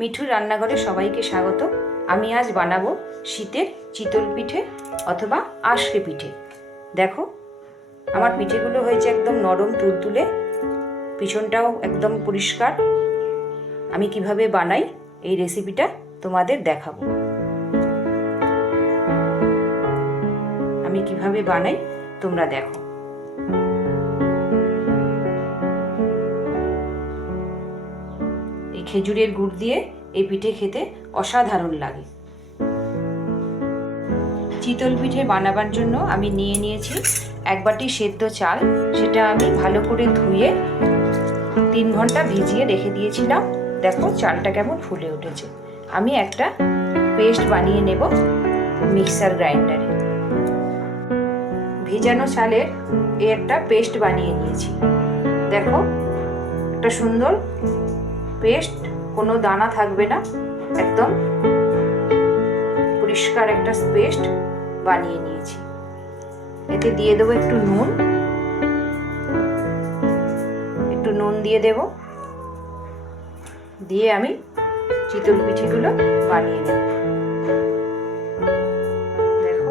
মিঠু রান্নাঘরে সবাইকে স্বাগত। আমি আজ বানাবো শীতের চিতল পিঠে অথবা আঁশকে পিঠে। দেখো আমার পিঠেগুলো হয়েছে একদম নরম তুলতুলে, পিছনটাও একদম পরিষ্কার। আমি কিভাবে বানাই এই রেসিপিটা তোমাদের দেখাবো। আমি কিভাবে বানাই তোমরা দেখো। এই খেজুরের গুড় দিয়ে এই পিঠে খেতে অসাধারণ লাগে। চিতল পিঠে বানাবার জন্য আমি নিয়ে নিয়েছি 1 বাটি সেদ্ধ চাল। সেটা আমি ভালো করে ধুয়ে 3 ঘন্টা ভিজিয়ে রেখে দিয়েছিলাম। দেখো চালটা কেমন ফুলে উঠেছে। আমি একটা পেস্ট বানিয়ে নেব মিক্সার গ্রাইন্ডারে। ভেজানো চালের একটা পেস্ট বানিয়ে নিয়েছি। দেখো একটা সুন্দর পেস্ট, কোনো দানা থাকবে না, একদম পরিষ্কার একটা পেস্ট বানিয়ে নিয়েছি। এতে দিয়ে দেবো একটু নুন দিয়ে দেব, দিয়ে আমি চিতল পিঠেগুলো বানিয়ে নেব। দেখো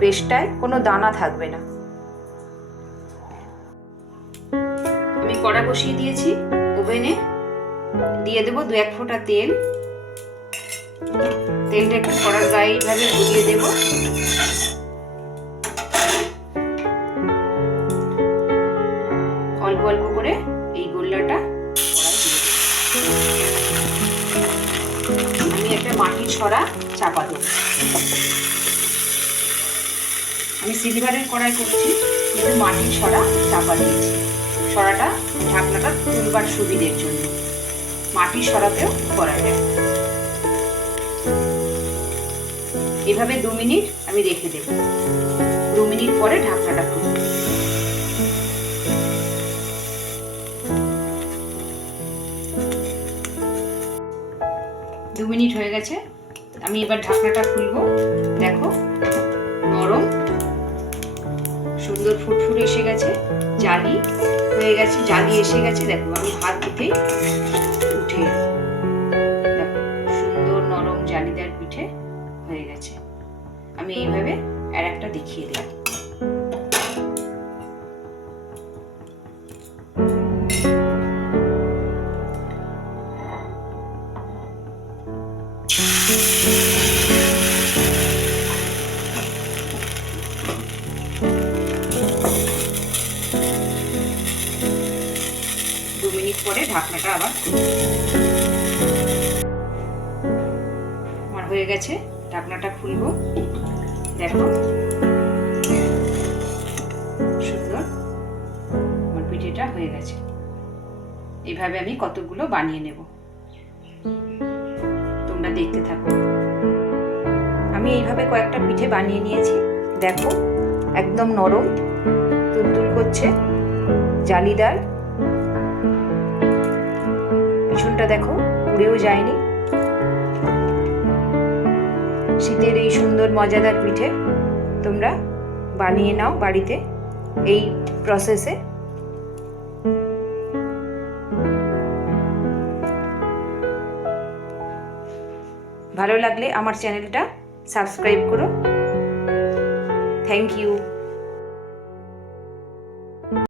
পেস্টটায় কোনো দানা থাকবে না। আমি কড়া বসিয়ে দিয়েছি, ওভেনে দিয়ে দেবো 2-1 ফোঁটা তেল। তেলটা একটু কড়ার গায়ে এইভাবে ঘুরিয়ে দেব। অল্প অল্প করে এই গোল্লাটা আমি একটা মাটির সরা চাপা দেব। আমি সিলভারের কড়াই করছি, কিন্তু মাটির সরা চাপা দিয়েছি। সরাটা ঢাকনাটা তুলবার সুবিধের জন্য। মাটির সরাতেও করা যায়। এভাবে 2 মিনিট আমি রেখে দেব। 2 মিনিট পরে ঢাকনাটা খুলব। দু মিনিট হয়ে গেছে, আমি এবার ঢাকনাটা খুলবো। দেখো নরম সুন্দর ফুটফুটে এসে গেছে, জালি হয়ে গেছে, জালি এসে গেছে। দেখো আমি হাত দিতেই উঠে দেখো সুন্দর নরম জালিদার পিঠে হয়ে গেছে। আমি এইভাবে আর একটা দেখিয়ে দিই। পরে ঢাকনাটা আবার আমার হয়ে গেছে। ঢাকনাটা খুলবো। দেখো সুন্দর আমার পিঠেটা হয়ে গেছে। এইভাবে আমি কতগুলো বানিয়ে নেব, তোমরা দেখতে থাকো। আমি এইভাবে কয়েকটা পিঠে বানিয়ে নিয়েছি। দেখো একদম নরম তুলতুল করছে, জালিদার। পিছনটা দেখো পুড়েও যায়নি। শীতের এই সুন্দর মজাদার পিঠে তোমরা বানিয়ে নাও বাড়িতে এই প্রসেসে। ভালো লাগলে আমার চ্যানেলটা সাবস্ক্রাইব করো। Thank you.